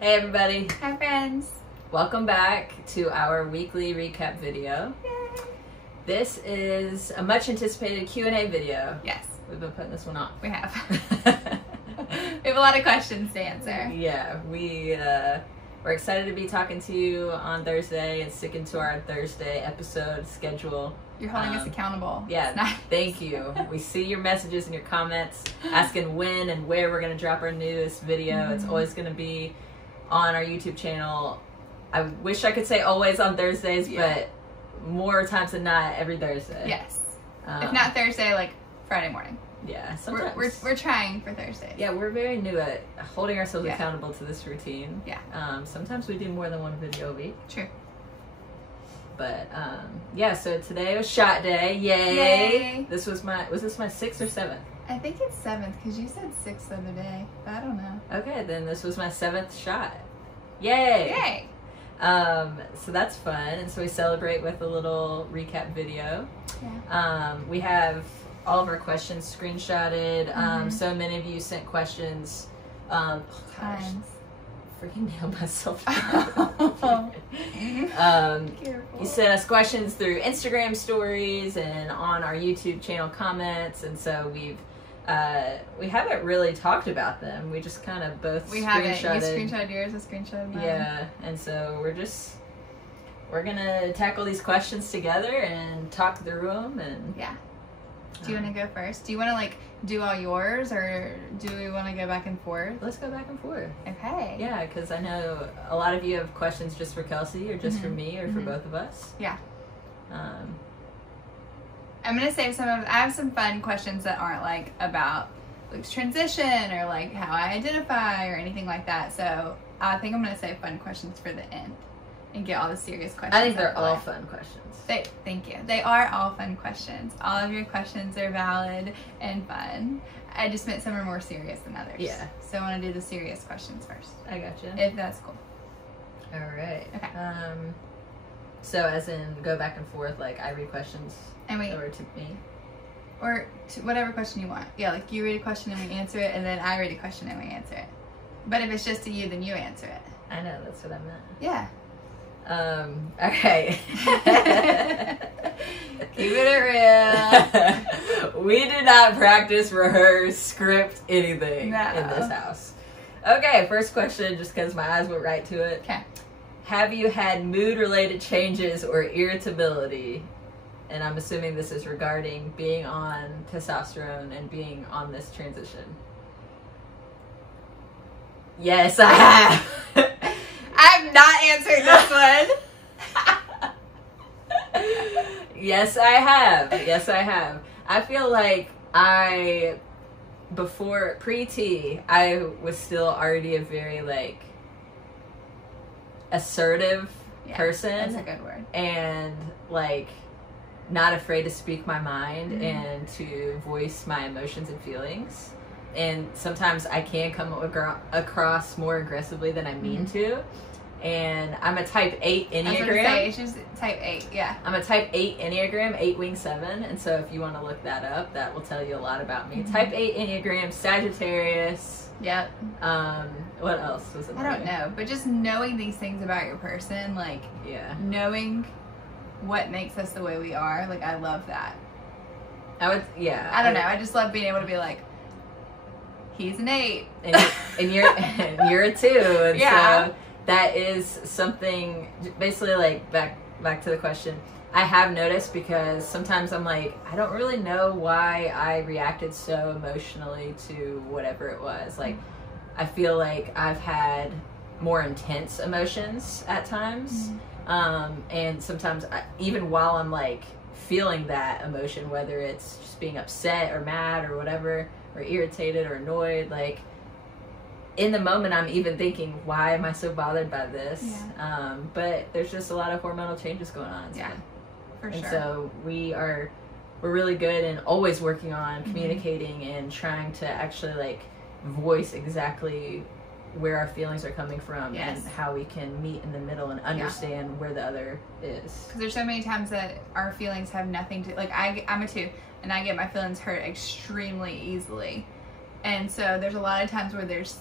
Hey everybody! Hi friends! Welcome back to our weekly recap video. Yay! This is a much anticipated Q&A video. Yes. We've been putting this one off. We have. We have a lot of questions to answer. Yeah, we're excited to be talking to you on Thursday and sticking to our Thursday episode schedule. You're holding us accountable. Yeah, nice. Thank you. We see your messages and your comments asking when and where we're going to drop our newest video. Mm-hmm. It's always going to be on our YouTube channel. I wish I could say always on Thursdays, but more times than not, every Thursday. Yes. If not Thursday, like Friday morning. Yeah, sometimes. We're trying for Thursdays. Yeah, we're very new at holding ourselves accountable to this routine. Yeah. Sometimes we do more than one video a week. True. But yeah, so today was shot day. Yay! Was this my 6th or 7th? I think it's 7th because you said 6th the other day, but I don't know. Okay, then this was my 7th shot. Yay! Yay! So that's fun, and so we celebrate with a little recap video. Yeah. We have all of our questions screenshotted. So many of you sent questions. Times. Freaking nailed myself. Careful. You sent us questions through Instagram stories and on our YouTube channel comments, and so we haven't really talked about them. We just kind of both screenshotted. You screenshotted yours, I screenshotted mine. Yeah, and so we're gonna tackle these questions together and talk through them. And yeah. Do you want to go first? Do you want to do all yours, or do we want to go back and forth? Let's go back and forth. Okay. Yeah, because I know a lot of you have questions just for Kelsey, or just for me, or for both of us. Yeah. I'm gonna save some of. I have some fun questions that aren't about Luke's transition or how I identify or anything like that. So I think I'm gonna save fun questions for the end and get all the serious questions. I think they're all fun questions. Thank you. They are all fun questions. All of your questions are valid and fun. I just meant some are more serious than others. Yeah. So I want to do the serious questions first. I gotcha. If that's cool. All right. Okay. So as in go back and forth, I read questions over to me? Or to whatever question you want. Yeah, you read a question and we answer it, and then I read a question and we answer it. But if it's just to you, then you answer it. I know, that's what I meant. Yeah. Okay. Keep it real. We did not practice, rehearse, script, anything in this house. Okay, first question, just because my eyes went right to it. Okay. Have you had mood-related changes or irritability? And I'm assuming this is regarding being on testosterone and being on this transition. Yes, I have. I'm not answering this one. Yes, I have. Yes, I have. I feel like before pre-T, I was still already a very assertive person. That's a good word. And not afraid to speak my mind and to voice my emotions and feelings. And sometimes I can come across more aggressively than I mean to. And I'm a type 8 Enneagram. I was going to say, it's just type 8, yeah. I'm a type 8 Enneagram, 8 wing 7. And so if you want to look that up, that will tell you a lot about me. Type 8 Enneagram, Sagittarius. Yep. What else was it? I don't know. But just knowing these things about your person, knowing what makes us the way we are, I love that. I don't know. I just love being able to be he's an 8. And you're a 2. And yeah. So that is something, basically, back to the question, I have noticed, because sometimes I'm I don't really know why I reacted so emotionally to whatever it was. I feel like I've had more intense emotions at times. And sometimes, even while I'm feeling that emotion, whether it's just being upset or mad or whatever, or irritated or annoyed, in the moment I'm even thinking, why am I so bothered by this? Yeah. But there's just a lot of hormonal changes going on. Yeah, for sure. And so we're really good and always working on communicating and trying to actually voice exactly where our feelings are coming from and how we can meet in the middle and understand where the other is. Because there's so many times that our feelings have nothing to, I'm a 2 and I get my feelings hurt extremely easily. And so there's a lot of times where there's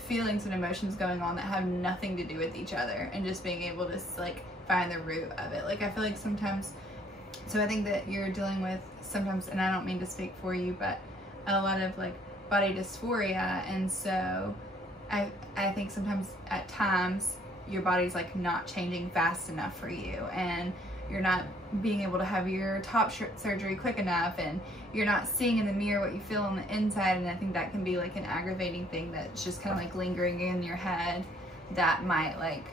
feelings and emotions going on that have nothing to do with each other, and just being able to like find the root of it. Like I feel like sometimes, so I think that you're dealing with sometimes, and I don't mean to speak for you, but a lot of like body dysphoria, and so I think sometimes at times your body's like not changing fast enough for you, and you're not being able to have your top surgery quick enough, and you're not seeing in the mirror what you feel on the inside. And I think that can be like an aggravating thing that's just kind of like lingering in your head that might like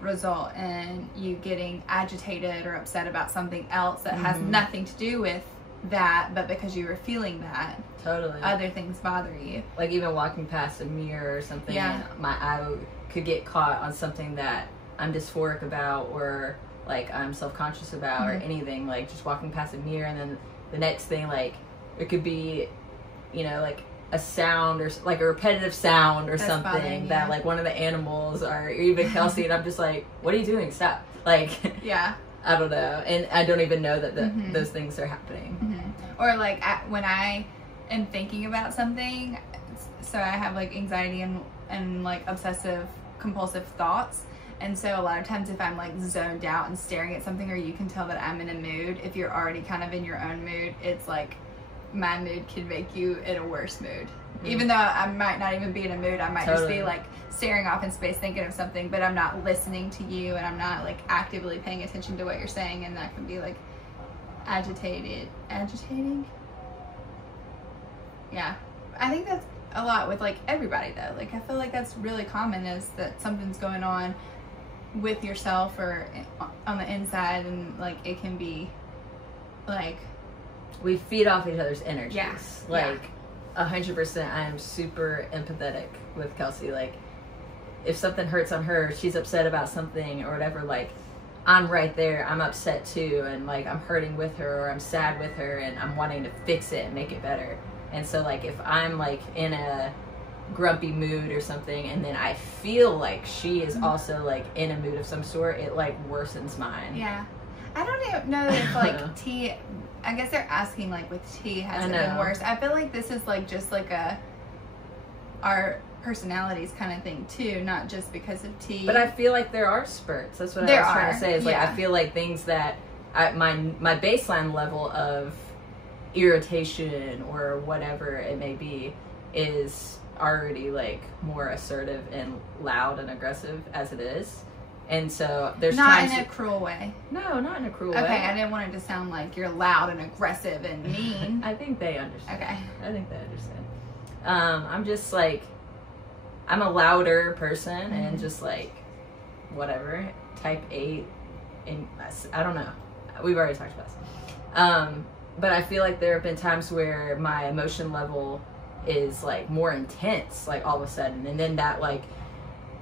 result in you getting agitated or upset about something else that has nothing to do with that, but because you were feeling that, totally, other things bother you. Like even walking past a mirror or something, my eye could get caught on something that I'm dysphoric about, or like I'm self-conscious about, or anything, like just walking past a mirror, and then the next thing, like it could be, you know, like a sound or like a repetitive sound or something that like one of the animals, or even Kelsey, and I'm just like, what are you doing? Stop. Like, yeah, I don't know, and I don't even know that those things are happening. Or like when I am thinking about something, so I have like anxiety and like obsessive compulsive thoughts, and so a lot of times if I'm like zoned out and staring at something, or you can tell that I'm in a mood, if you're already kind of in your own mood, it's like my mood can make you in a worse mood. Even though I might not even be in a mood, I might just be like staring off in space thinking of something, but I'm not listening to you, and I'm not like actively paying attention to what you're saying, and that can be like agitating. Yeah, I think that's a lot with like everybody though. Like I feel like that's really common, is that something's going on with yourself or on the inside, and like it can be like we feed off each other's energies. Yeah. Like 100%. I am super empathetic with Kelsey. Like if something hurts on her, she's upset about something or whatever, like I'm right there, I'm upset too, and like I'm hurting with her, or I'm sad with her, and I'm wanting to fix it and make it better. And so like if I'm like in a grumpy mood or something, and then I feel like she is also like in a mood of some sort, it like worsens mine. Yeah, I don't even know if like tea, I guess they're asking like with tea has it been worse. I feel like this is like just like our personalities kind of thing too, not just because of tea. But I feel like there are spurts. That's what I was trying to say. Is like I feel like things that my baseline level of irritation or whatever it may be is already like more assertive and loud and aggressive as it is. And so there's not times in a cruel way. No, not in a cruel way. Okay, I didn't want it to sound like you're loud and aggressive and mean. I think they understand. Okay. I think they understand. I'm just like, I'm a louder person and just like, whatever, type 8, and I don't know. We've already talked about this. But I feel like there have been times where my emotion level is like more intense, like all of a sudden, and then that like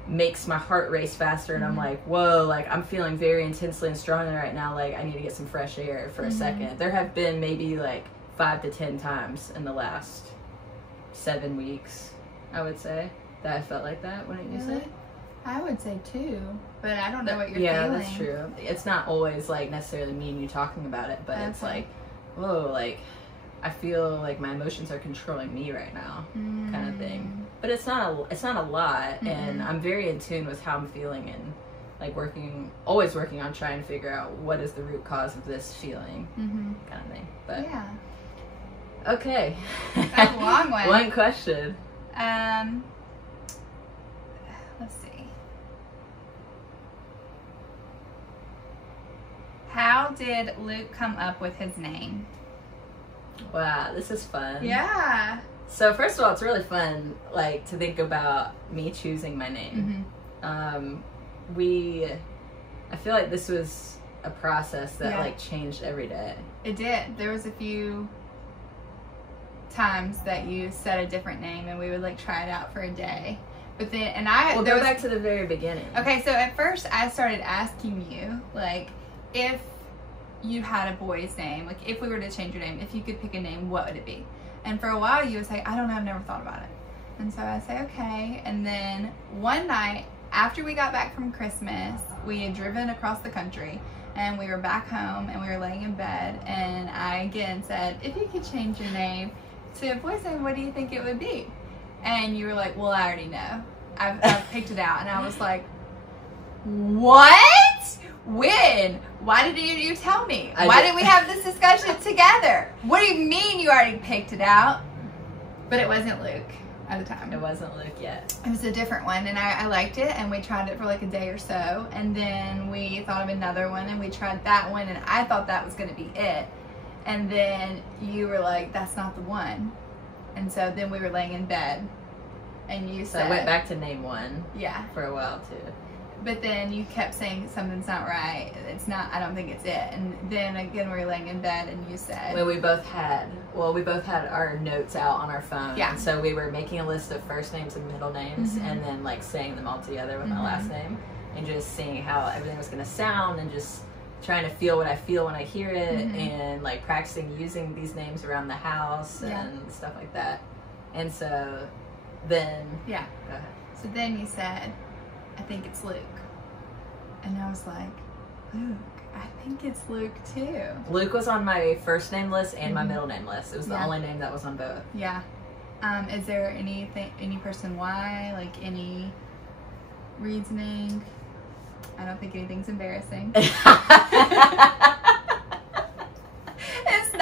makes my heart race faster, and I'm like, whoa, like I'm feeling very intensely and strongly right now, like I need to get some fresh air for a second. There have been maybe like 5 to 10 times in the last 7 weeks, I would say, that I felt like that. Wouldn't you say? I would say 2, but I don't know what you're feeling. Yeah, that's true. It's not always like necessarily me and you talking about it, but it's like, whoa, like I feel like my emotions are controlling me right now, kind of thing. But it's not a lot, and I'm very in tune with how I'm feeling, and like always working on trying to figure out what is the root cause of this feeling, kind of thing. But yeah. Okay. That's a long one. One question. Let's see. How did Luke come up with his name? Wow, this is fun. Yeah. So first of all, it's really fun, like, to think about me choosing my name. I feel like this was a process that like changed every day. It did. There was a few times that you said a different name, and we would like try it out for a day. But then, go back to the very beginning. Okay, so at first I started asking you, like, if you had a boy's name, like if we were to change your name, if you could pick a name, what would it be? And for a while you would say, I don't know, I've never thought about it. And so I say, okay. And then one night after we got back from Christmas, we had driven across the country, and we were back home, and we were laying in bed, and I again said, if you could change your name to a boy's name, what do you think it would be? And you were like, well, I already know. I've picked it out. And I was like, what? When? Why did you tell me? Why didn't we have this discussion together? What do you mean you already picked it out? But it wasn't Luke at the time. It wasn't Luke yet. It was a different one, and I liked it, and we tried it for like a day or so, and then we thought of another one, and we tried that one, and I thought that was going to be it. And then you were like, that's not the one. And so then we were laying in bed, and you said... So I went back to name one. Yeah. For a while, too. But then you kept saying something's not right. It's not, I don't think it's it. And then again, we were laying in bed, and you said... Well, we both had our notes out on our phone. Yeah. And so we were making a list of first names and middle names, and then like saying them all together with my last name, and just seeing how everything was going to sound, and just trying to feel what I feel when I hear it, and like practicing using these names around the house and stuff like that. And so then... Yeah. Go ahead. So then you said, I think it's Luke. And I was like, Luke, I think it's Luke too. Luke was on my first name list and my middle name list. It was the only name that was on both. Yeah. Is there any person why? Like any reasoning? I don't think anything's embarrassing. It's not.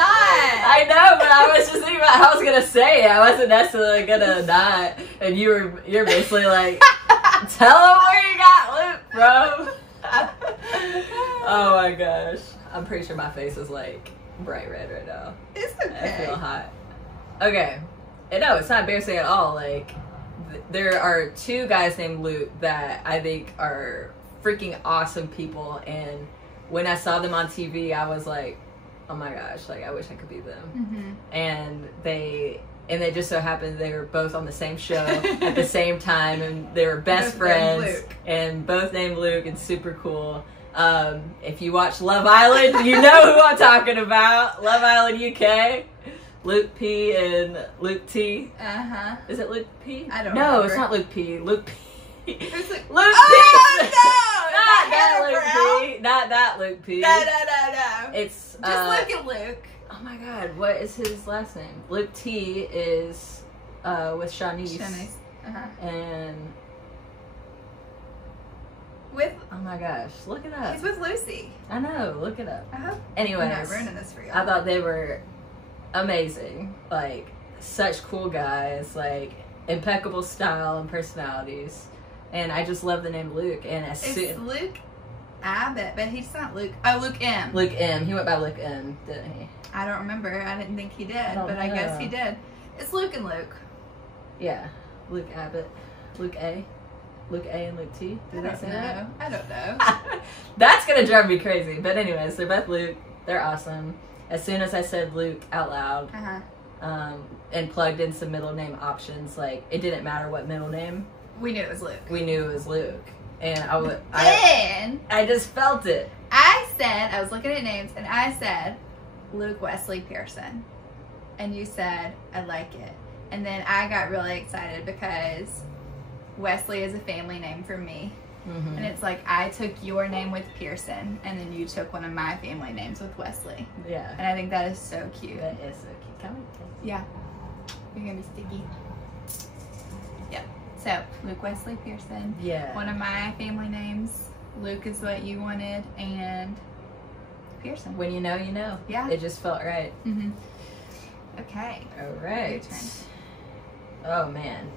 I know, but I was just thinking about how I was gonna say it. I wasn't necessarily gonna not. And you're basically like, tell him where you got Luke from. Oh my gosh. I'm pretty sure my face is like bright red right now. It's okay. I feel hot. Okay. And no, it's not embarrassing at all. Like, there are two guys named Luke that I think are freaking awesome people. And when I saw them on TV, I was like, oh my gosh, like, I wish I could be them. And they just so happened they were both on the same show at the same time, and they were best friends, and both named Luke, and super cool. If you watch Love Island, you know who I'm talking about. Love Island UK. Luke P and Luke T. Is it Luke P? I don't know. No, remember. It's not Luke P. Luke P. Luke P. Oh, no! Not that Luke P. Not that Luke P. No. It's just look at Luke. Oh my God, what is his last name? Luke T is with Shanice. And with, oh my gosh, look it up. He's with Lucy. I know, look it up. I hope Anyways, I'm not ruining this for you. I thought they were amazing. Like, such cool guys, like impeccable style and personalities. And I just love the name Luke. And it's Luke Abbott, but he's not Luke. Oh, Luke M. Luke M. He went by Luke M, didn't he? I don't remember. I didn't think he did, but I guess he did. It's Luke and Luke. Yeah. Luke Abbott. Luke A. Luke A and Luke T. Did I say that? I don't know. That's going to drive me crazy. But anyways, they're both Luke. They're awesome. As soon as I said Luke out loud and plugged in some middle name options, like, it didn't matter what middle name. We knew it was Luke. We knew it was Luke. And I just felt it. I was looking at names, and I said, Luke Wesley Pearson. And you said, I like it. And then I got really excited because Wesley is a family name for me. And it's like, I took your name with Pearson, and then you took one of my family names with Wesley. Yeah. And I think that is so cute. That is so cute. Come on. Yeah. You're going to be sticky. Yep. So, Luke Wesley Pearson. Yeah. One of my family names. Luke is what you wanted, and Pearson. When you know, you know. Yeah. It just felt right. Okay. All right. Your turn. Oh, man.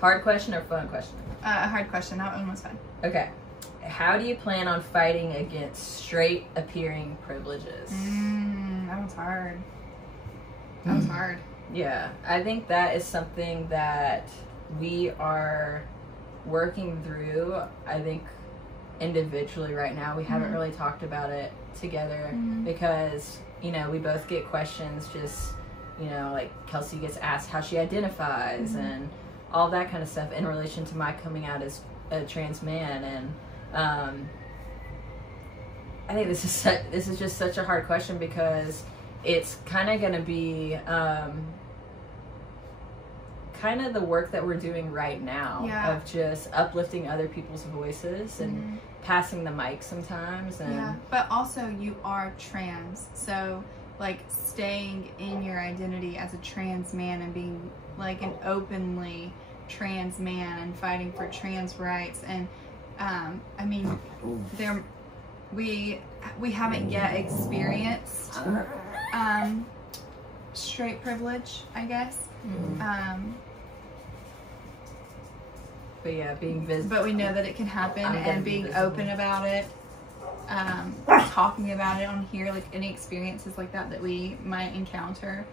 Hard question or fun question? A hard question. That one was fun. Okay. How do you plan on fighting against straight appearing privileges? That was hard. That was hard. Yeah. I think that is something that we are working through. I think individually right now, we haven't really talked about it together because, you know, we both get questions just, you know, like Kelsey gets asked how she identifies and all that kind of stuff in relation to my coming out as a trans man. And I think this is just such a hard question because it's kind of going to be kind of the work that we're doing right now of just uplifting other people's voices and passing the mic sometimes. And but also you are trans, so like staying in your identity as a trans man and being like an openly trans man and fighting for trans rights. And I mean, we haven't yet experienced straight privilege, I guess. But yeah, being visible. But we know that it can happen, and being open about it, talking about it on here, like any experiences like that we might encounter.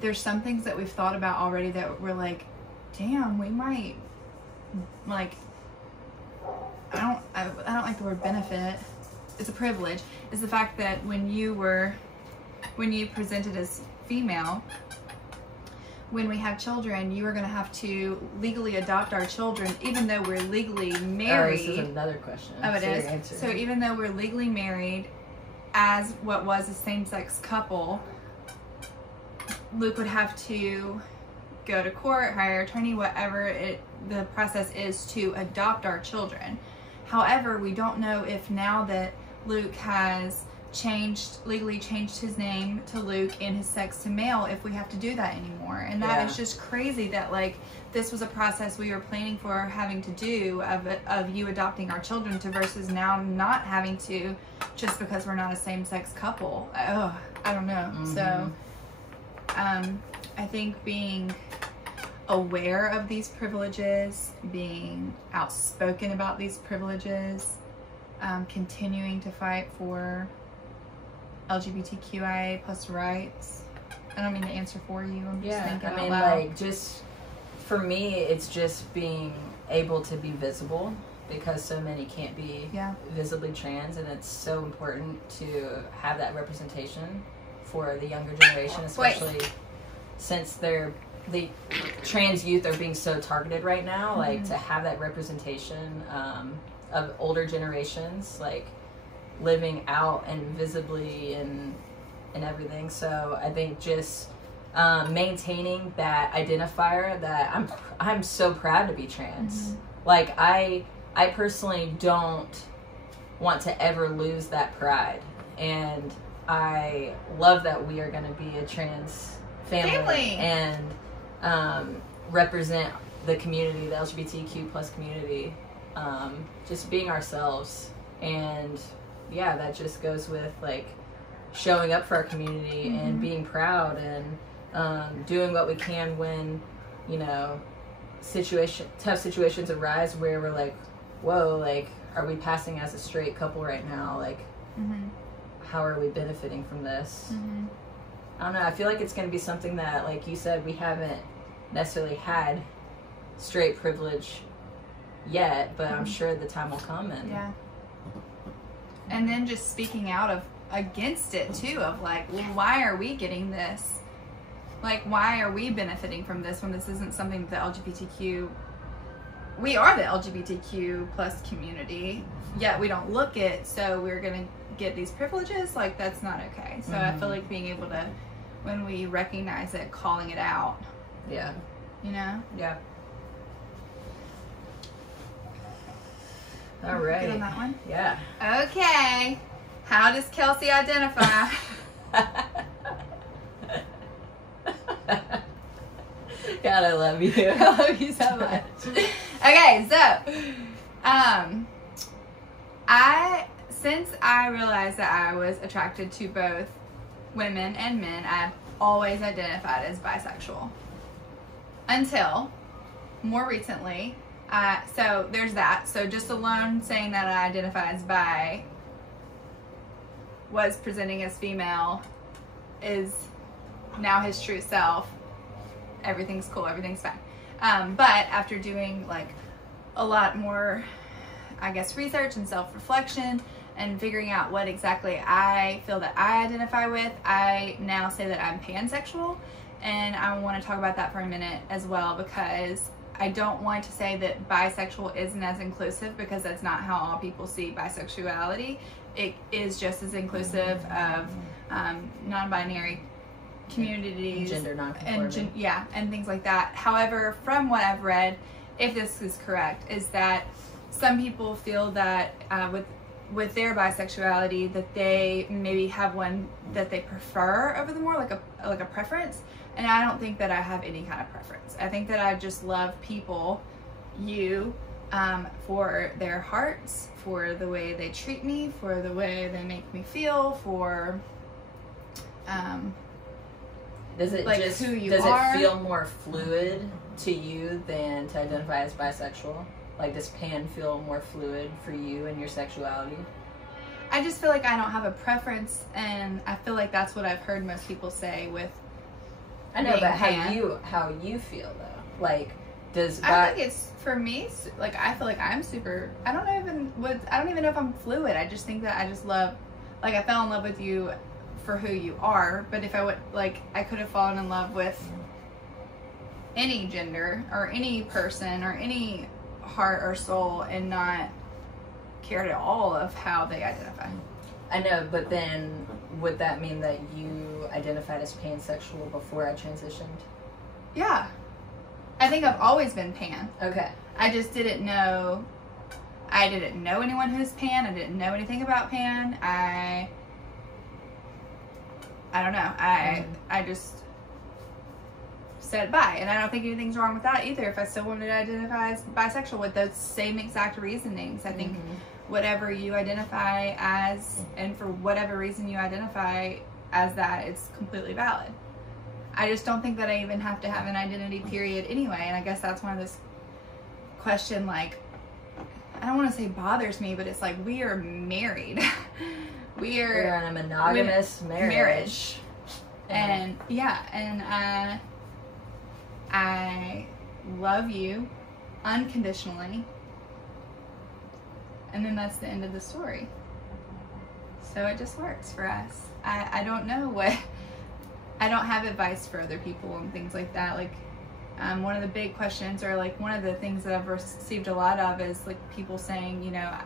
There's some things that we've thought about already that we're like, damn, we might, like, I don't like the word benefit. It's a privilege. It's the fact that when you presented as female, when we have children, you are going to have to legally adopt our children, even though we're legally married. Oh, this is another question. Oh, it is? So even though we're legally married as what was a same-sex couple, Luke would have to go to court, hire an attorney, whatever the process is to adopt our children. However, we don't know if now that Luke has legally changed his name to Luke and his sex to male, if we have to do that anymore. And that is just crazy that, like, this was a process we were planning for having to do of you adopting our children to versus now not having to, just because we're not a same-sex couple. Oh, I don't know. So I think being aware of these privileges, being outspoken about these privileges, continuing to fight for LGBTQIA plus rights. I don't mean to answer for you. I'm just thinking out loud. Like, just for me, it's just being able to be visible, because so many can't be visibly trans, and it's so important to have that representation for the younger generation, especially since the trans youth are being so targeted right now. Like, to have that representation of older generations, like, living out and visibly and everything. So I think just maintaining that identifier that I'm so proud to be trans. Like, I personally don't want to ever lose that pride, and I love that we are going to be a trans family. And represent the community, the LGBTQ plus community, just being ourselves. And that just goes with, like, showing up for our community and being proud and doing what we can when, you know, tough situations arise where we're like, whoa, like, are we passing as a straight couple right now? Like, how are we benefiting from this? I don't know. I feel like it's going to be something that, like you said, we haven't necessarily had straight privilege yet, but I'm sure the time will come. And then just speaking out against it too, of like, well, why are we getting this? Like, why are we benefiting from this when this isn't something that we are the LGBTQ plus community, yet we don't look it, so we're gonna get these privileges? Like, that's not okay. So I feel like being able to, when we recognize it, calling it out. Yeah. You know? Yeah. All right. Good on that one? Yeah. Okay. How does Kelsey identify? God, I love you. I love you so much. Okay, so, since I realized that I was attracted to both women and men, I've always identified as bisexual. Until more recently, so there's that. So just alone saying that I identify as bi, was presenting as female, is now his true self. Everything's cool, everything's fine. But after doing, like, a lot more, I guess, research and self-reflection and figuring out what exactly I feel that I identify with, I now say that I'm pansexual. And I want to talk about that for a minute as well, because I don't want to say that bisexual isn't as inclusive, because that's not how all people see bisexuality. It is just as inclusive of non-binary communities, gender non-conforming, and things like that. However, from what I've read, if this is correct, is that some people feel that with with their bisexuality that they maybe have one that they prefer over the more, like a preference. And I don't think that I have any kind of preference. I think that I just love people, for their hearts, for the way they treat me, for the way they make me feel, for does it like just who you does are. it feel more fluid to you than to identify as bisexual? Like, does pan feel more fluid for you and your sexuality? I just feel like I don't have a preference, and I feel like that's what I've heard most people say with I know, being but pan. how you feel though? Like, does I think it's, for me, like, I feel like I'm super, I don't even know if I'm fluid. I just think that I just love, like, I fell in love with you for who you are, but if I would, like, I could have fallen in love with any gender or any person or any heart or soul and not cared at all of how they identify. I know, but then would that mean that you identified as pansexual before I transitioned? Yeah. I think I've always been pan. Okay. I just didn't know anyone who's pan. I didn't know anything about pan. I don't know. I just said bi, and I don't think anything's wrong with that either. If I still wanted to identify as bisexual with those same exact reasonings, I think whatever you identify as, and for whatever reason you identify as that, it's completely valid. I just don't think that I even have to have an identity period anyway, and I guess that's one of those question, like, I don't want to say bothers me, but it's like, we are married. We're in a monogamous marriage. And yeah, and I love you unconditionally, and then that's the end of the story. So it just works for us. I don't know what, I don't have advice for other people and things like that. Like, one of the big questions, or like one of the things that I've received a lot of, is like people saying, you know,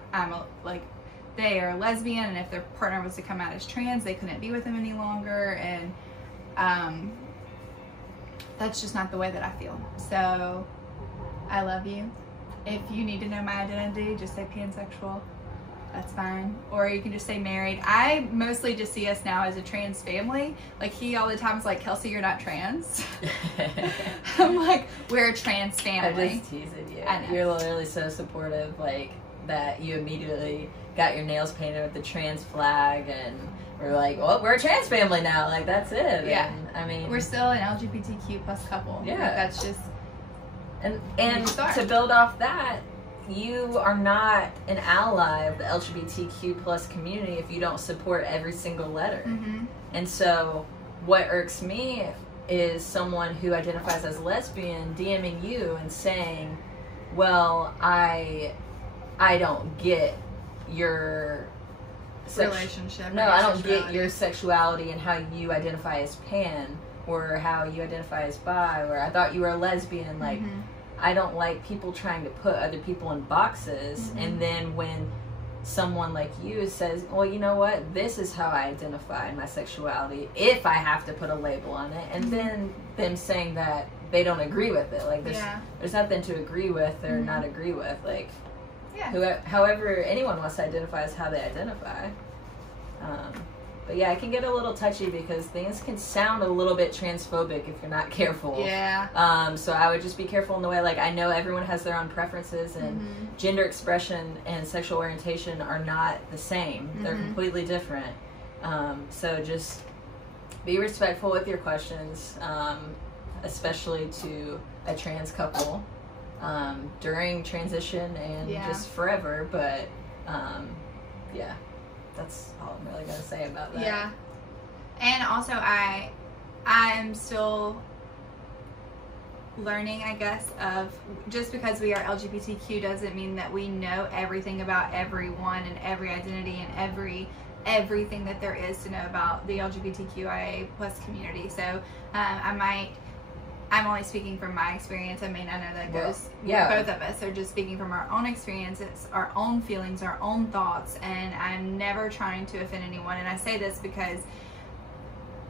they are lesbian, and if their partner was to come out as trans, they couldn't be with them any longer, and that's just not the way that I feel. So I love you. If you need to know my identity, just say pansexual. That's fine. Or you can just say married. I mostly just see us now as a trans family. Like, he all the time is like, Kelsey, you're not trans. I'm like, we're a trans family. I'm just teasing you. You're literally so supportive, like, that you immediately got your nails painted with the trans flag, and we're like, well, we're a trans family now. Like, that's it. Yeah. And, I mean, we're still an LGBTQ plus couple. Yeah. Like, that's just... And to build off that, you are not an ally of the LGBTQ plus community if you don't support every single letter. And so what irks me is someone who identifies as lesbian DMing you and saying, well, I don't get your relationship. No, I don't get your sexuality and how you identify as pan, or how you identify as bi, or I thought you were a lesbian. Like, I don't like people trying to put other people in boxes, and then when someone like you says, well, you know what, this is how I identify my sexuality, if I have to put a label on it, and then them saying that they don't agree with it. Like, there's nothing to agree with or not agree with. Like, however anyone wants to identify is how they identify. But yeah, it can get a little touchy because things can sound a little bit transphobic if you're not careful. Yeah. So I would just be careful in the way, like, I know everyone has their own preferences, and gender expression and sexual orientation are not the same. They're completely different. So just be respectful with your questions, especially to a trans couple during transition and just forever. But yeah. That's all I'm really going to say about that. Yeah. And also, I'm still learning, I guess, of just because we are LGBTQ doesn't mean that we know everything about everyone and every identity and everything that there is to know about the LGBTQIA plus community. So I'm only speaking from my experience. I mean, I know that goes both of us are just speaking from our own experiences, our own feelings, our own thoughts, and I'm never trying to offend anyone. And I say this because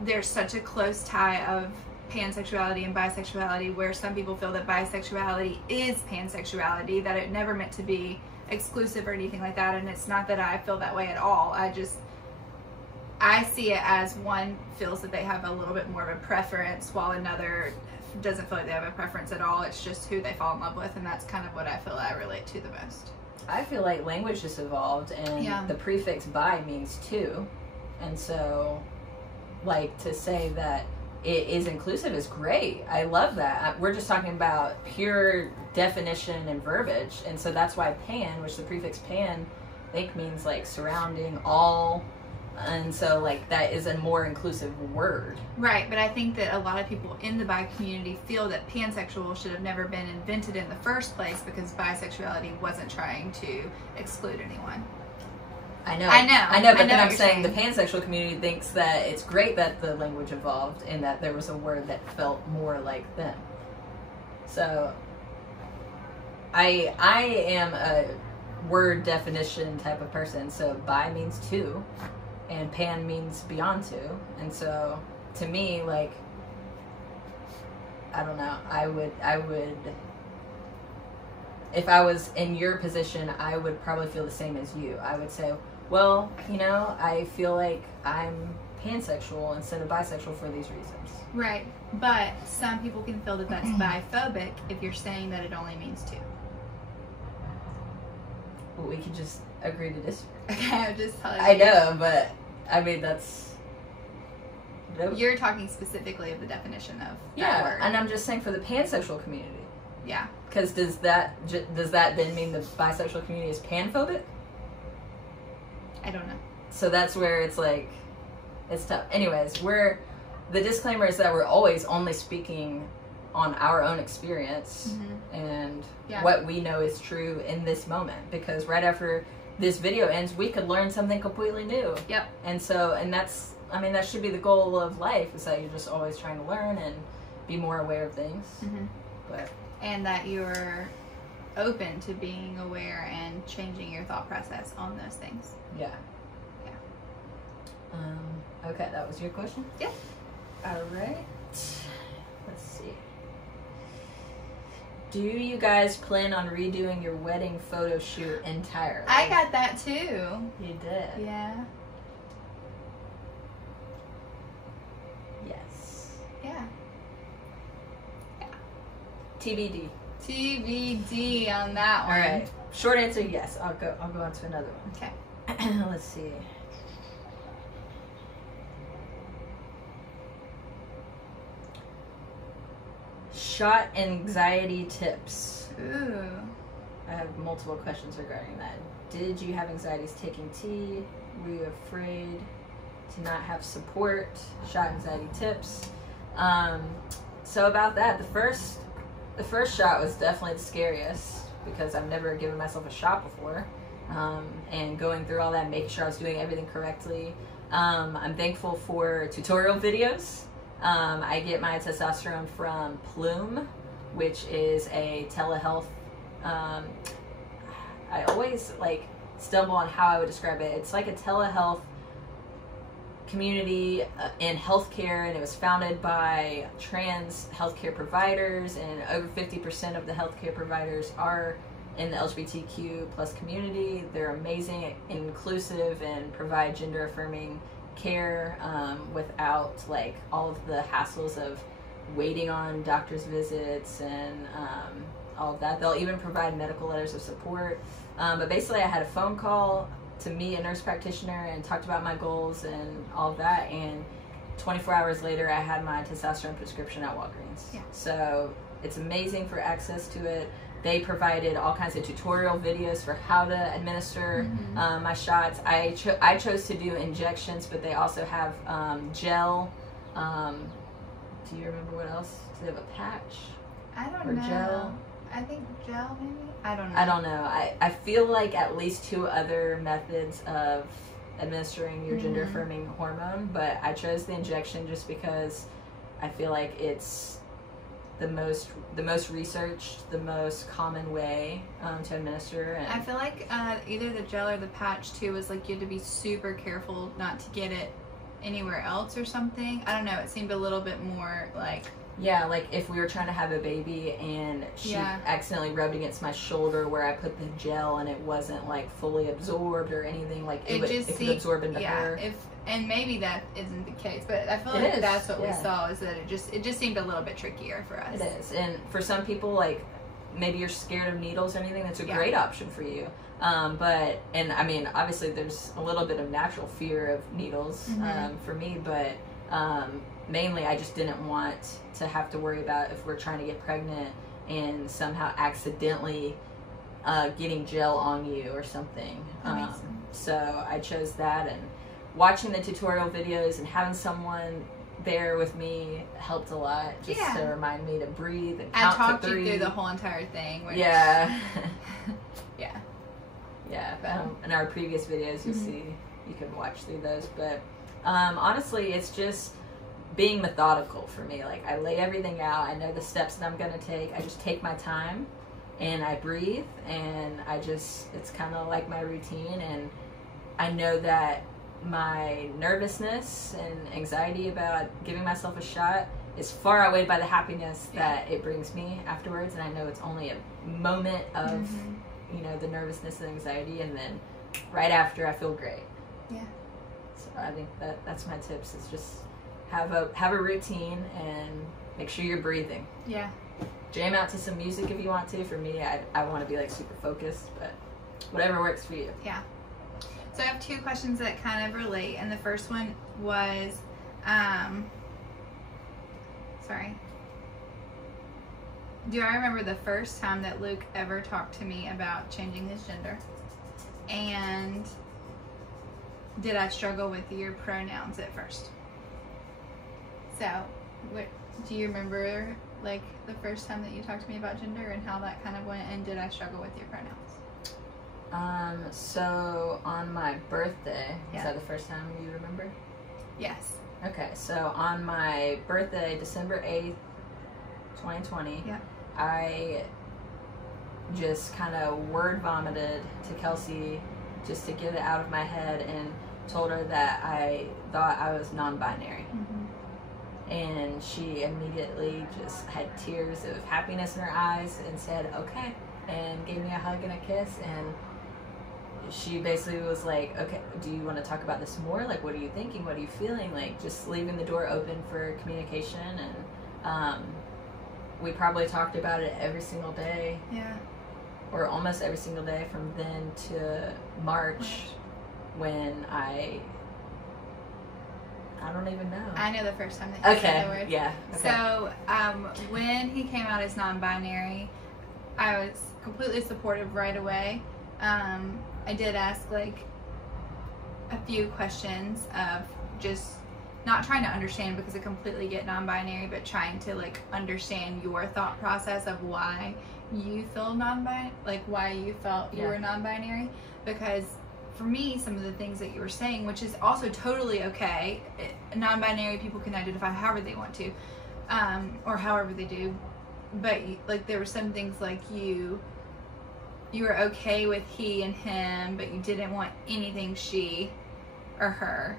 there's such a close tie of pansexuality and bisexuality, where some people feel that bisexuality is pansexuality, that it never meant to be exclusive or anything like that. And it's not that I feel that way at all. I see it as one feels that they have a little bit more of a preference, while another doesn't feel like they have a preference at all. It's just who they fall in love with, and that's kind of what I feel I relate to the most. I feel like language has evolved, and the prefix bi means two, and so like to say that it is inclusive is great. I love that. We're just talking about pure definition and verbiage, and so that's why pan, which the prefix pan I think means like surrounding, all, and so like that is a more inclusive word. Right, but I think that a lot of people in the bi community feel that pansexual should have never been invented in the first place, because bisexuality wasn't trying to exclude anyone. I know, but then I'm saying the pansexual community thinks that it's great that the language evolved and that there was a word that felt more like them. So I am a word definition type of person. So bi means two, and pan means beyond two. And so to me, like, I don't know, I would if I was in your position, I would probably feel the same as you. I would say, well, you know, I feel like I'm pansexual instead of bisexual for these reasons. Right, but some people can feel that that's biphobic if you're saying that it only means two. Well, we could just agree to disagree. Okay, I'm just telling you. I know, but I mean, that's... You're talking specifically of the definition of that word. And I'm just saying for the pansexual community. Yeah. Because does that then mean the bisexual community is panphobic? I don't know. So that's where it's like, it's tough. Anyways, the disclaimer is that we're always only speaking on our own experience and what we know is true in this moment. Because right after this video ends, we could learn something completely new. Yep. And that's, I mean, that should be the goal of life, is that you're just always trying to learn and be more aware of things. And that you're open to being aware and changing your thought process on those things. Yeah. Okay, that was your question? Yeah. All right. Let's see. Do you guys plan on redoing your wedding photo shoot entirely? I got that too. You did? Yeah. Yes. Yeah. TBD. TBD on that one. All right. Short answer, yes. I'll go on to another one. Okay. Let's see. Shot anxiety tips. Ooh. I have multiple questions regarding that. Did you have anxieties taking tea? Were you afraid to not have support? Shot anxiety tips. So about that, the first shot was definitely the scariest, because I've never given myself a shot before. And going through all that, making sure I was doing everything correctly. I'm thankful for tutorial videos. I get my testosterone from Plume, which is a telehealth. I always stumble on how I would describe it. It's like a telehealth community in healthcare, and it was founded by trans healthcare providers, and over 50% of the healthcare providers are in the LGBTQ plus community. They're amazing, inclusive, and provide gender affirming care without all of the hassles of waiting on doctor's visits and all of that. They'll even provide medical letters of support. But basically I had a phone call to meet a nurse practitioner and talked about my goals and all of that, and 24 hours later I had my testosterone prescription at Walgreens. Yeah. So it's amazing for access to it. They provided all kinds of tutorial videos for how to administer my shots. I chose to do injections, but they also have gel. Do you remember what else? Do they have a patch? I don't know. Gel? I think gel, maybe? I don't know. I don't know. I feel like at least 2 other methods of administering your gender affirming hormone, but I chose the injection just because I feel like it's the most researched, the most common way to administer. And I feel like either the gel or the patch too was you had to be super careful not to get it anywhere else or something. I don't know. It seemed a little bit more Yeah, like if we were trying to have a baby and she accidentally rubbed against my shoulder where I put the gel and it wasn't like fully absorbed or anything, like it could absorb into her. And maybe that isn't the case, but I feel like that's what we saw, is that it just seemed a little bit trickier for us. It is, and for some people, like maybe you're scared of needles or anything, that's a great option for you. And I mean, obviously there's a little bit of natural fear of needles for me, but mainly I just didn't want to have to worry about if we're trying to get pregnant and somehow accidentally getting gel on you or something. So I chose that, and watching the tutorial videos and having someone there with me helped a lot, just to remind me to breathe and count to 3. I talked you through the whole entire thing. Which... Yeah. Yeah. In our previous videos, you'll see, you can watch through those. But honestly, it's just being methodical for me. Like, I lay everything out. I know the steps that I'm going to take. I just take my time and I breathe, and it's kind of like my routine. And I know that my nervousness and anxiety about giving myself a shot is far outweighed by the happiness that it brings me afterwards. And I know it's only a moment of the nervousness and anxiety, and then right after I feel great. Yeah. So I think that's my tips, is just have a routine and make sure you're breathing. Yeah. Jam out to some music if you want to. For me, I want to be like super focused, but whatever works for you. Yeah. So I have 2 questions that kind of relate, and the first one was, do I remember the first time that Luke ever talked to me about changing his gender? And did I struggle with your pronouns at first? So, do you remember, like, the first time that you talked to me about gender and how that kind of went, and did I struggle with your pronouns? So on my birthday, is that the first time you remember? Yes. Okay, so on my birthday, December 8th, 2020, I just kind of word vomited to Kelsey just to get it out of my head, and told her that I thought I was non-binary. And she immediately just had tears of happiness in her eyes and said, okay, and gave me a hug and a kiss. And she basically was like, okay, do you want to talk about this more? Like, what are you thinking? What are you feeling? Like, just leaving the door open for communication. And we probably talked about it every single day. Yeah. Or almost every single day from then to March, when I don't even know. I know the first time that you said the word. Yeah. Okay. So, when he came out as non-binary, I was completely supportive right away. I did ask, like, a few questions of just not trying to understand, because I completely get non-binary, but trying to, like, understand your thought process of why you feel non-binary, like why you felt you were non-binary. Because for me, some of the things that you were saying, which is also totally okay, non-binary people can identify however they want to, or however they do, but like there were some things like you were okay with he and him, but you didn't want anything she or her.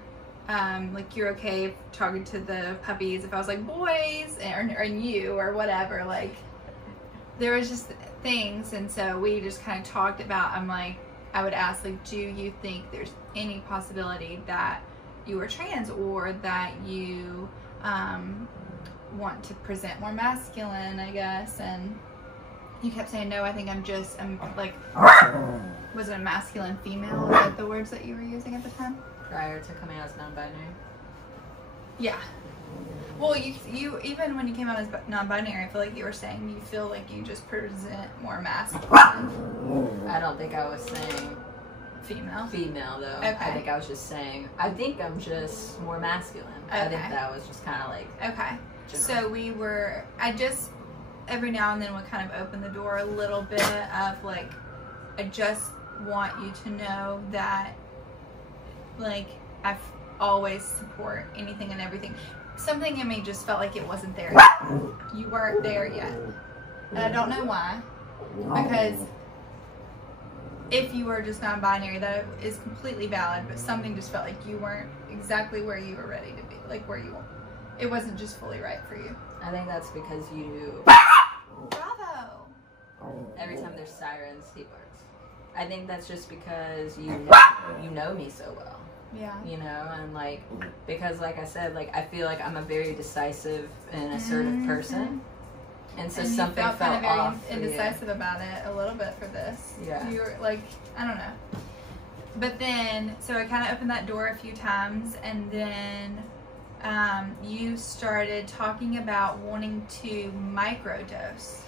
Like you're okay talking to the puppies if I was like boys, or you or whatever. Like there was just things, and so we just kind of talked about. I would ask, like, do you think there's any possibility that you are trans, or that you want to present more masculine, I guess? And you kept saying no. I think I'm like, was it a masculine female? Was that the words that you were using at the time? Prior to coming out as non-binary? Yeah. Well, you even when you came out as non-binary, I feel like you were saying you feel like you just present more masculine. I don't think I was saying female. Female, though. Okay. I think I was just saying, I think I'm just more masculine. Okay. I think that was just kind of like... Okay. General. So I just, every now and then would kind of open the door a little bit of, like, I just want you to know that, like, I always support anything and everything. Something in me just felt like it wasn't there yet. You weren't there yet. And I don't know why. Because if you were just non-binary, that is completely valid, but something just felt like you weren't exactly where you were ready to be. Like where you, it wasn't just fully right for you. I think that's because you... Bravo! Every time there's sirens, he barks. I think that's just because you know me so well. Yeah. You know, and like, because like I said, like I feel like I'm a very decisive and assertive person. And so something felt kind of off. very indecisive about it a little bit for this. Yeah. You were like, I don't know. But then, so I kind of opened that door a few times, and then you started talking about wanting to microdose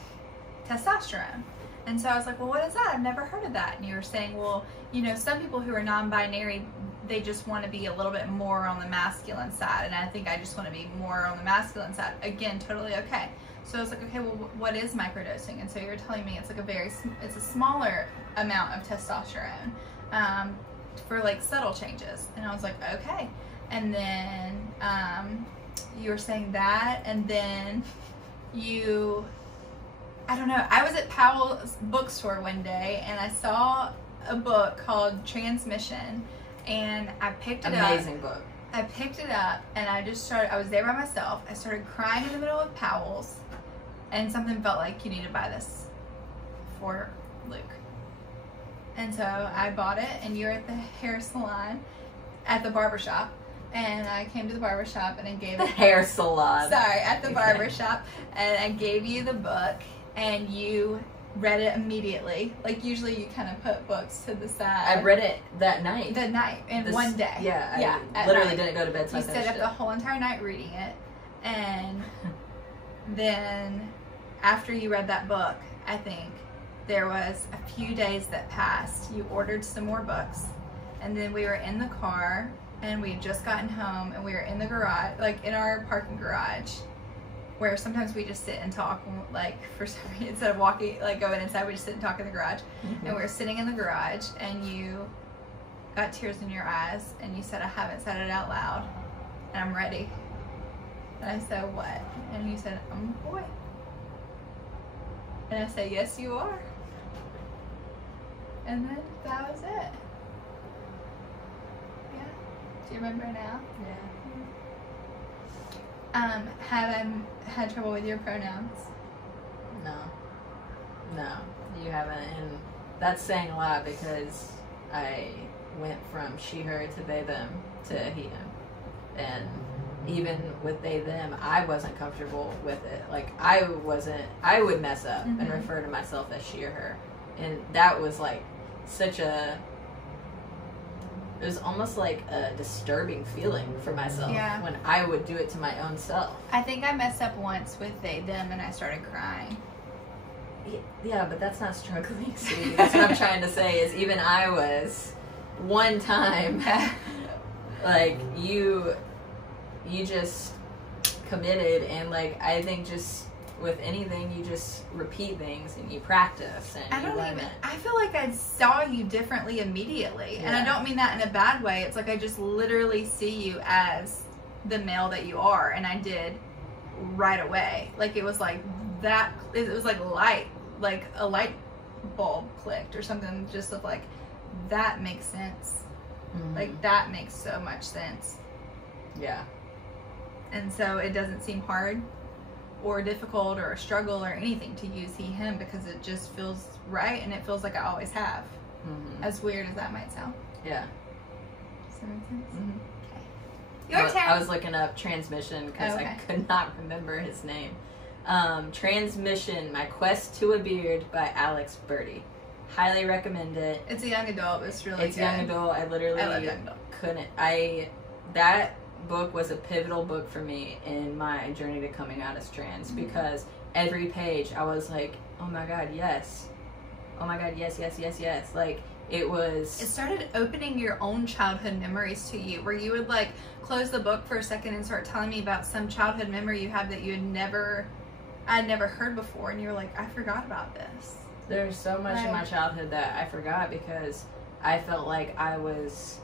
testosterone. And so I was like, well, what is that? I've never heard of that. And you were saying, well, you know, some people who are non-binary, they just want to be a little bit more on the masculine side. And I think I just want to be more on the masculine side. Again, totally okay. So I was like, okay, well, what is microdosing? And so you were telling me it's like it's a smaller amount of testosterone for like subtle changes. And I was like, okay. And then you were saying that, and then I don't know, I was at Powell's bookstore one day and I saw a book called Transmission, and I picked it up. Amazing book. I picked it up and I was there by myself. I started crying in the middle of Powell's, and something felt like, you need to buy this for Luke. And so I bought it, and you were at the hair salon at the barbershop. And I came to the barbershop and I gave the hair salon. Sorry, at the barbershop, and I gave you the book, and you read it immediately. Like usually you kind of put books to the side. I read it that night. The night, in one day. Yeah, I literally didn't go to bed. You stayed up the whole entire night reading it, and then after you read that book, I think there was a few days that passed. You ordered some more books, and then we were in the car, and we had just gotten home, and we were in the garage, like in our parking garage, where sometimes we just sit and talk, like for some reason, instead of walking, like going inside, we just sit and talk in the garage. And we were sitting in the garage, and you got tears in your eyes, and you said, I haven't said it out loud, and I'm ready. And I said, what? And you said, I'm a boy. And I said, yes, you are. And then that was it. Yeah. Do you remember now? Yeah. Have I had trouble with your pronouns? No, you haven't, and that's saying a lot because I went from she, her to they, them to he, him, and even with they, them, I wasn't comfortable with it. Like I would mess up and refer to myself as she or her, and that was like it was almost like a disturbing feeling for myself when I would do it to my own self. I think I messed up once with they, them, and I started crying. Yeah, but that's not struggling, sweetie. That's what I'm trying to say is even I was one time, like you just committed, and like I think just with anything you just repeat things and you practice and I feel like I saw you differently immediately, and I don't mean that in a bad way. It's like I just literally see you as the male that you are, and I did right away. Like it was like that, it was like a light bulb clicked or something, just of like, that makes sense. Like that makes so much sense. Yeah. And so it doesn't seem hard or difficult or a struggle or anything to use he, him, because it just feels right, and it feels like I always have. As weird as that might sound. Yeah. Does that make sense? Okay. Your turn. I was looking up Transmission because I could not remember his name. Transmission, My Quest to a Beard by Alex Birdie. Highly recommend it. It's a young adult. It's really good. Young adult. I love young adult. That book was a pivotal book for me in my journey to coming out as trans, because every page I was like, oh my god, yes. Oh my god, yes, yes, yes, yes. Like it started opening your own childhood memories to you, where you would like close the book for a second and start telling me about some childhood memory you have that I'd never heard before, and you were like, I forgot about this. There's so much in my childhood that I forgot because I felt like I was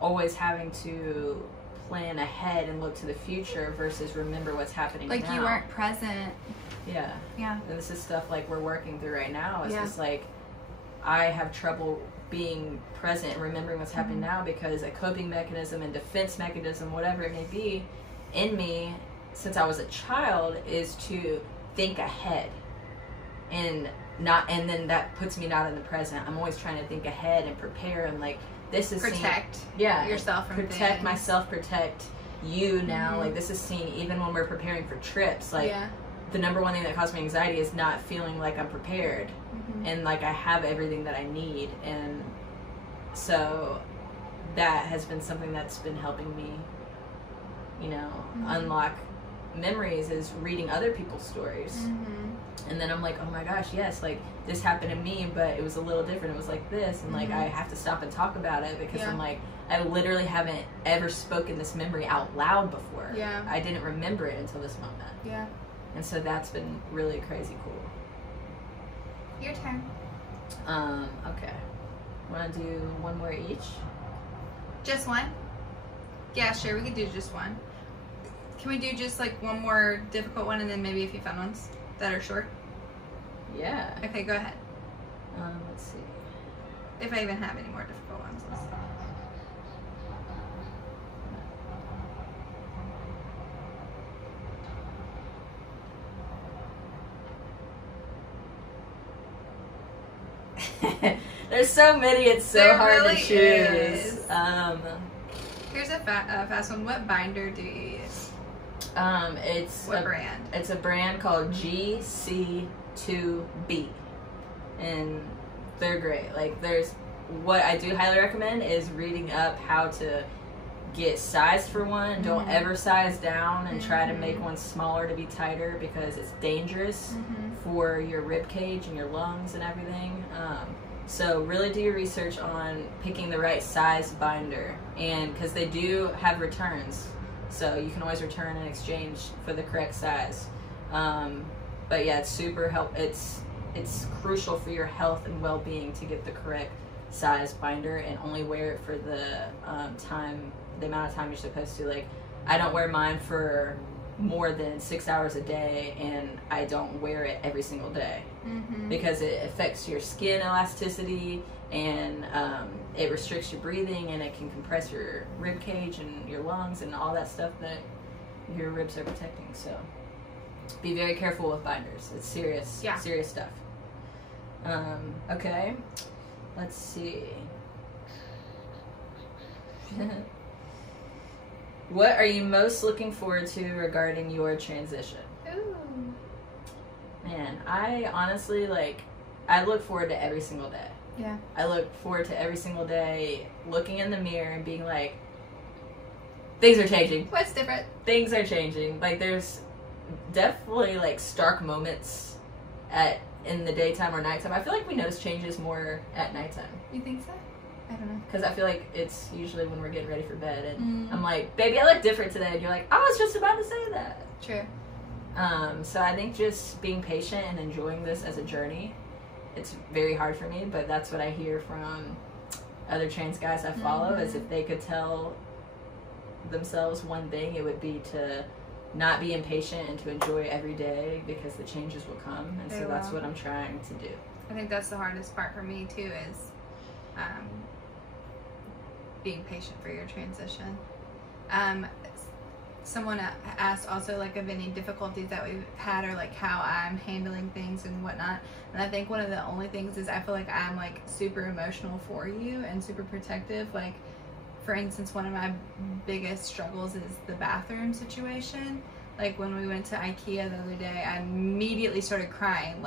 always having to plan ahead and look to the future versus remember what's happening like now. You weren't present. Yeah. And this is stuff like we're working through right now. It's just like I have trouble being present and remembering what's happening now because a coping mechanism and defense mechanism, whatever it may be, in me since I was a child is to think ahead and then that puts me not in the present. I'm always trying to think ahead and prepare and like this is protect yourself from protect things. Myself, protect you now. Like this is seen even when we're preparing for trips. Like the number one thing that causes me anxiety is not feeling like I'm prepared and like I have everything that I need. And so that has been something that's been helping me, you know, unlock memories, is reading other people's stories. And then I'm like, oh my gosh, yes, like this happened to me, but it was a little different. It was like this, and like I have to stop and talk about it because I'm like, I literally haven't ever spoken this memory out loud before. I didn't remember it until this moment. And so that's been really crazy cool. Your turn. Okay. Want to do one more each? Just one? Yeah, sure, we could do just one. Can we do just like one more difficult one and then maybe a few fun ones that are short? Yeah. Okay, go ahead. Let's see. If I even have any more difficult ones. Let's see. There's so many, it's so there hard really to choose. Is. Here's a fast one. What binder do you use? What brand? It's a brand called GC2B, and they're great. Like, what I do highly recommend is reading up how to get sized for one. Don't ever size down and try to make one smaller to be tighter because it's dangerous for your rib cage and your lungs and everything. So really do your research on picking the right size binder, and because they do have returns, so you can always return and exchange for the correct size. But yeah, it's super it's crucial for your health and well-being to get the correct size binder and only wear it for the amount of time you're supposed to. Like, I don't wear mine for more than 6 hours a day, and I don't wear it every single day because it affects your skin elasticity, and it restricts your breathing, and it can compress your rib cage and your lungs and all that stuff that your ribs are protecting. So be very careful with binders. It's serious stuff. Okay, let's see. What are you most looking forward to regarding your transition? Ooh. Man, I honestly, I look forward to every single day. Yeah. I look forward to every single day looking in the mirror and being like, things are changing. What's different? Things are changing. Like, there's definitely, stark moments in the daytime or nighttime. I feel like we notice changes more at nighttime. You think so? I don't know. Because I feel like it's usually when we're getting ready for bed, and I'm like, baby, I look different today. And you're like, I was just about to say that. True. So I think just being patient and enjoying this as a journey. It's very hard for me, but that's what I hear from other trans guys I follow, is if they could tell themselves one thing, it would be to not be impatient and to enjoy every day, because the changes will come. And so that's what I'm trying to do. I think that's the hardest part for me too, is being patient for your transition. Someone asked also of any difficulties that we've had, or how I'm handling things and whatnot. And I think one of the only things is I feel like I'm super emotional for you and super protective. For instance, one of my biggest struggles is the bathroom situation. When we went to IKEA the other day, I immediately started crying,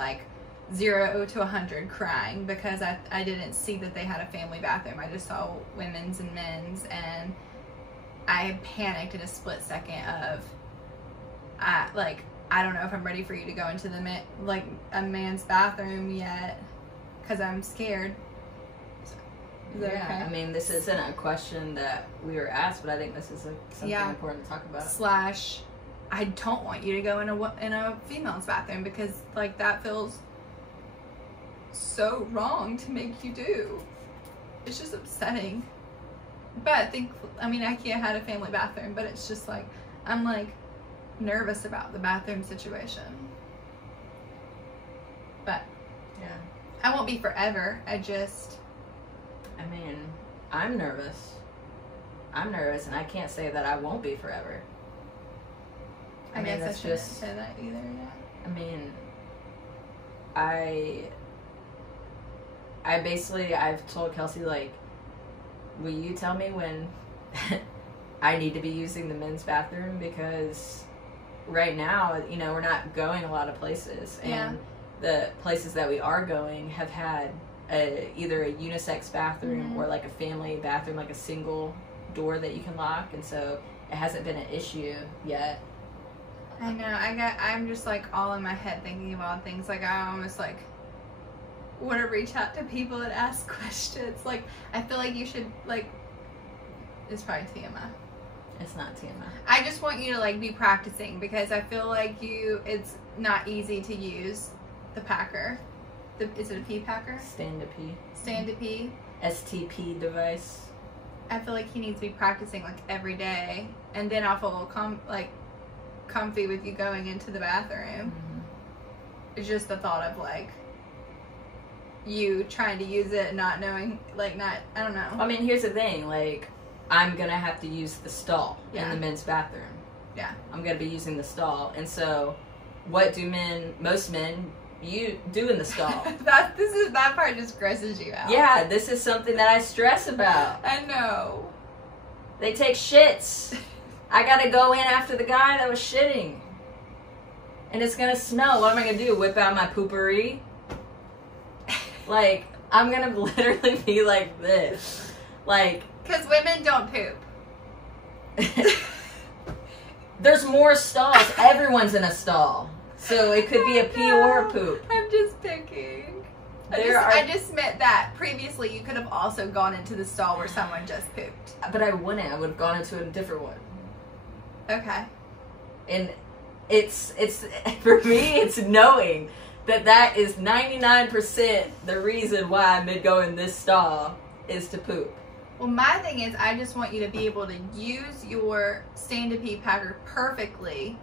0 to 100 crying, because I didn't see that they had a family bathroom. I just saw women's and men's, and I panicked in a split second of, I don't know if I'm ready for you to go into a man's bathroom yet, because I'm scared. Is that okay? I mean, this isn't a question that we were asked, but I think this is something important to talk about. / I don't want you to go in a female's bathroom, because that feels so wrong to make you do. It's just upsetting. But IKEA had a family bathroom, but it's just I'm nervous about the bathroom situation. But yeah, I won't be forever. I'm nervous. And I can't say that I won't be forever. I guess that's I shouldn't just say that either. Yeah. I mean, I've told Kelsey, like, will you tell me when I need to be using the men's bathroom? Because right now, you know, we're not going a lot of places. And the places that we are going have had either a unisex bathroom or like a family bathroom, like a single door that you can lock. And so it hasn't been an issue yet. I know. I'm just like all in my head thinking of all things. Like I almost like want to reach out to people and ask questions. Like I feel like you should like. It's probably TMI. It's not TMI. I just want you to like be practicing because I feel like it's not easy to use the packer. Is it a pee packer? Stand to pee. Stand to pee. STP device. I feel like he needs to be practicing like every day, and then I'll feel comfy with you going into the bathroom. It's just the thought of like you trying to use it and not knowing, like I don't know. I mean, here's the thing, like I'm gonna have to use the stall in the men's bathroom. Yeah. I'm gonna be using the stall, and so what do most men you do in the stall? that part just grosses you out. Yeah, this is something that I stress about. I know. They take shits. I gotta go in after the guy that was shitting. And it's gonna smell. What am I gonna do? Whip out my poopery? Like, I'm gonna literally be like this. Like... Because women don't poop. There's more stalls. Everyone's in a stall. So it could be a pee or a poop. I'm just picking. I just meant that previously you could have also gone into the stall where someone just pooped. But I wouldn't. I would have gone into a different one. Okay. And it's for me, it's knowing that is 99% the reason why I'm going this stall is to poop. Well, my thing is I just want you to be able to use your stand to pee packer perfectly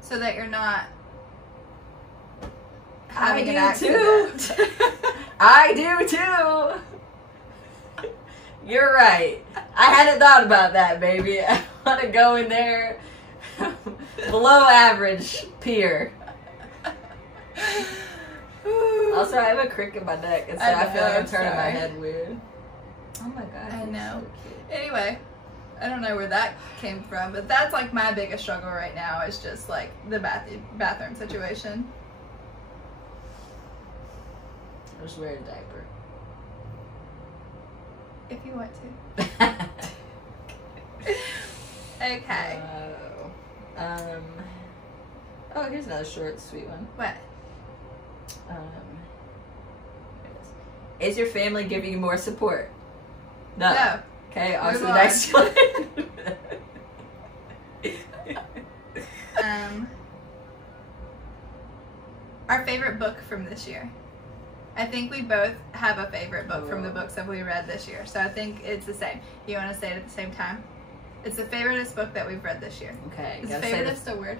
so that you're not having an accident. I do too. You're right. I hadn't thought about that, baby. I want to go in there below average peer. Also, I have a crick in my neck, and so I feel like I'm turning my head weird. Oh my god. I know. So anyway, I don't know where that came from, but that's like my biggest struggle right now is just like the bathroom situation. I'll just wear a diaper. If you want to. Okay. Oh, here's another short, sweet one. What? Is your family giving you more support? No. Okay, on to the on. next one. Our favorite book from this year. I think we both have a favorite book from the books that we read this year. So I think it's the same. You want to say it at the same time? It's the favoriteest book that we've read this year. Okay. Is favoriteest a word?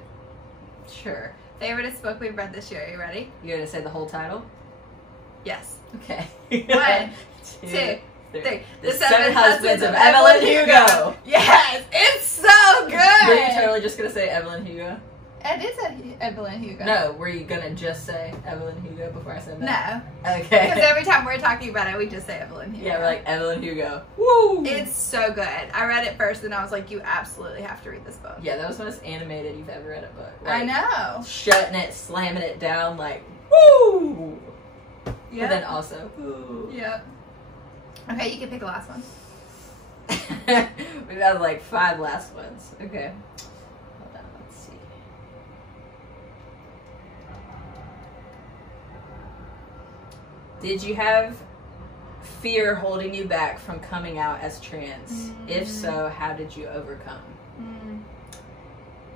Sure. Favoriteest book we've read this year. Are you ready? You're going to say the whole title? Yes. Okay. 1, 2, 3. The Seven Husbands of Evelyn Hugo. Yes, it's so good. Were you totally just going to say Evelyn Hugo? I did say Evelyn Hugo. No, were you going to just say Evelyn Hugo before I said that? No. Okay. Because every time we're talking about it, we just say Evelyn Hugo. Yeah, we're like, Evelyn Hugo. Woo! It's so good. I read it first and I was like, you absolutely have to read this book. Yeah, that was the most animated you've ever read a book. I Like, know. Shutting it, slamming it down, like, woo! Yeah. But then also, woo. Yep. Okay, you can pick the last one. We've got like 5 last ones. Okay. Hold on, let's see. Did you have fear holding you back from coming out as trans? If so, how did you overcome?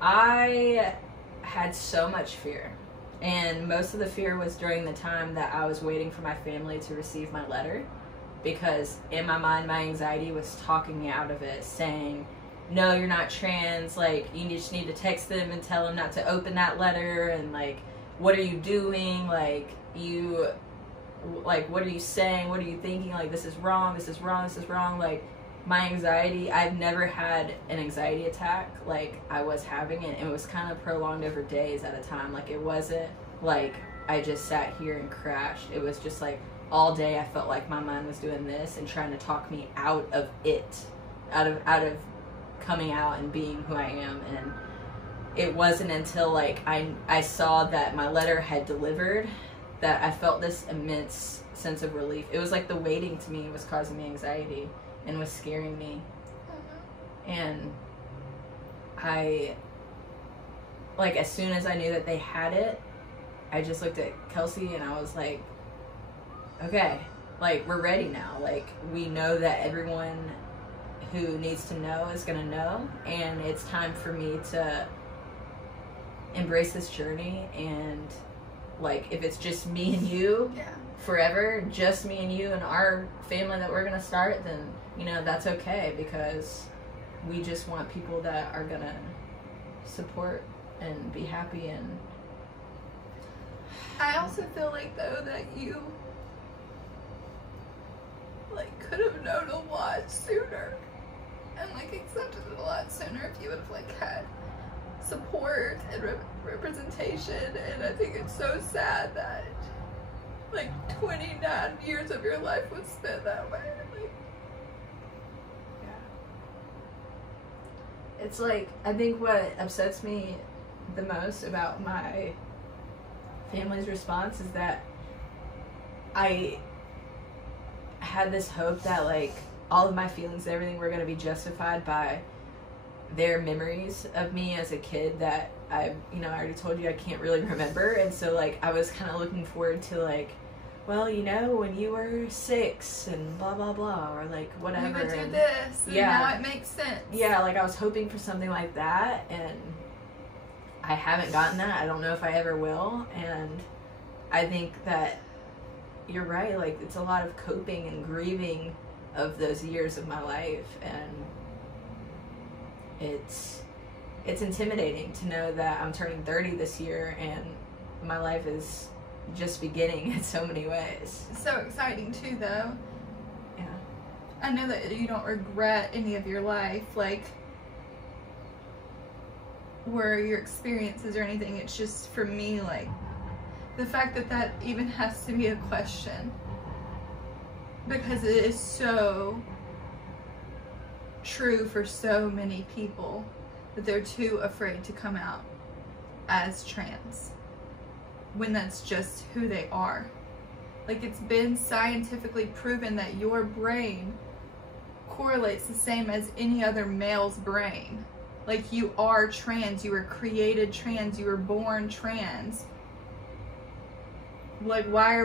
I had so much fear. And most of the fear was during the time that I was waiting for my family to receive my letter. Because in my mind, my anxiety was talking me out of it, saying, no, you're not trans, like, you just need to text them and tell them not to open that letter, and, like, what are you doing, like, what are you saying, what are you thinking, like, this is wrong, this is wrong, this is wrong, like, my anxiety, I've never had an anxiety attack like I was having it. It was kind of prolonged over days at a time. Like, it wasn't like I just sat here and crashed. It was just like all day I felt like my mind was doing this and trying to talk me out of it, out of coming out and being who I am. And it wasn't until like I saw that my letter had delivered that I felt this immense sense of relief. It was like the waiting to me was causing me anxiety and was scaring me. And I, like, as soon as I knew that they had it, I just looked at Kelsey and I was like, okay, like, we're ready now. Like, we know that everyone who needs to know is gonna know, and it's time for me to embrace this journey. And like, if it's just me and you forever, just me and you and our family that we're gonna start, then, you know, that's okay, because we just want people that are gonna support and be happy. And I also feel like, though, that you like could have known a lot sooner and like accepted it a lot sooner if you would have like had support and representation. And I think it's so sad that like 29 years of your life was spent that way. Like, it's like, I think what upsets me the most about my family's response is that I had this hope that like all of my feelings and everything were going to be justified by their memories of me as a kid that I already told you I can't really remember. And so like I was kind of looking forward to like, well, you know, when you were 6 and blah blah blah, or like whatever, you would do this, and now it makes sense. Yeah, like I was hoping for something like that, and I haven't gotten that. I don't know if I ever will. And I think that you're right, like it's a lot of coping and grieving of those years of my life. And it's intimidating to know that I'm turning 30 this year and my life is just beginning in so many ways. It's so exciting too, though. Yeah. I know that you don't regret any of your life, like, where your experiences or anything. It's just, for me, like, the fact that that even has to be a question, because it is so true for so many people that they're too afraid to come out as trans when that's just who they are. Like, it's been scientifically proven that your brain correlates the same as any other male's brain. Like, you are trans, you were created trans, you were born trans. Like, why,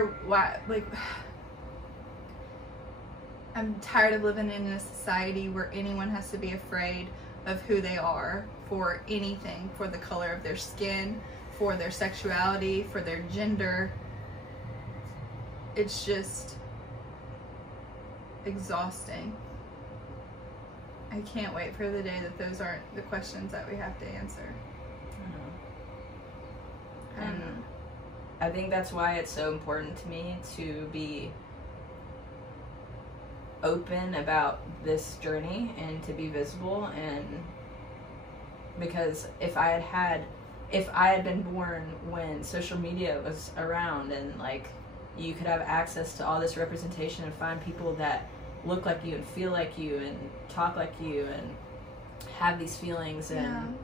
like, I'm tired of living in a society where anyone has to be afraid of who they are for anything, for the color of their skin, for their sexuality, for their gender. It's just exhausting. I can't wait for the day that those aren't the questions that we have to answer. And I think that's why it's so important to me to be open about this journey and to be visible. And because if I had been born when social media was around and like you could have access to all this representation and find people that look like you and feel like you and talk like you and have these feelings and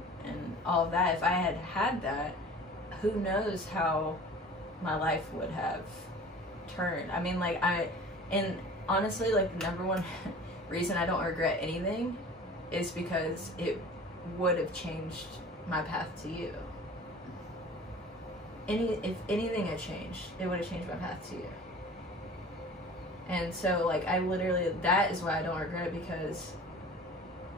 all of that, if I had had that, who knows how my life would have turned. I mean, like, and honestly, like, the number one reason I don't regret anything is because it would have changed my path to you. If anything had changed, it would have changed my path to you. And so, like, I literally, that is why I don't regret it, because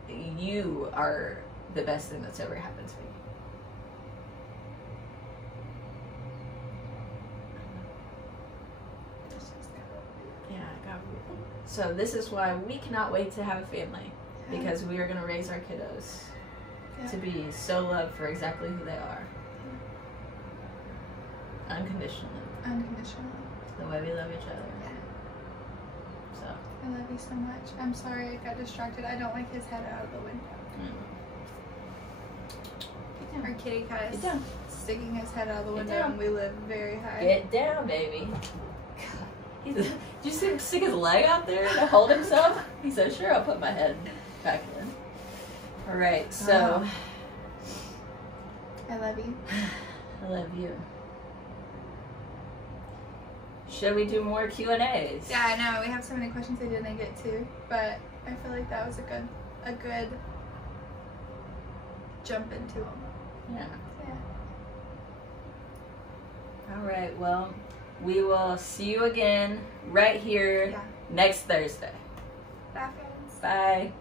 you are the best thing that's ever happened to me. So this is why we cannot wait to have a family, because we are going to raise our kiddos to be so loved for exactly who they are. Unconditionally. Unconditionally. The way we love each other. Yeah. So. I love you so much. I'm sorry I got distracted. I don't like his head out of the window. Our kitty cat is sticking his head out of the window, and we live very high. Get down, baby. Did you see him stick his leg out there to hold himself? He said, sure, I'll put my head back in. All right, so. I love you. I love you. Should we do more Q&As? Yeah, I know. We have so many questions I didn't get to, but I feel like that was a good jump into them. Yeah. Yeah. All right, well, we will see you again right here next Thursday. Bye, friends. Bye.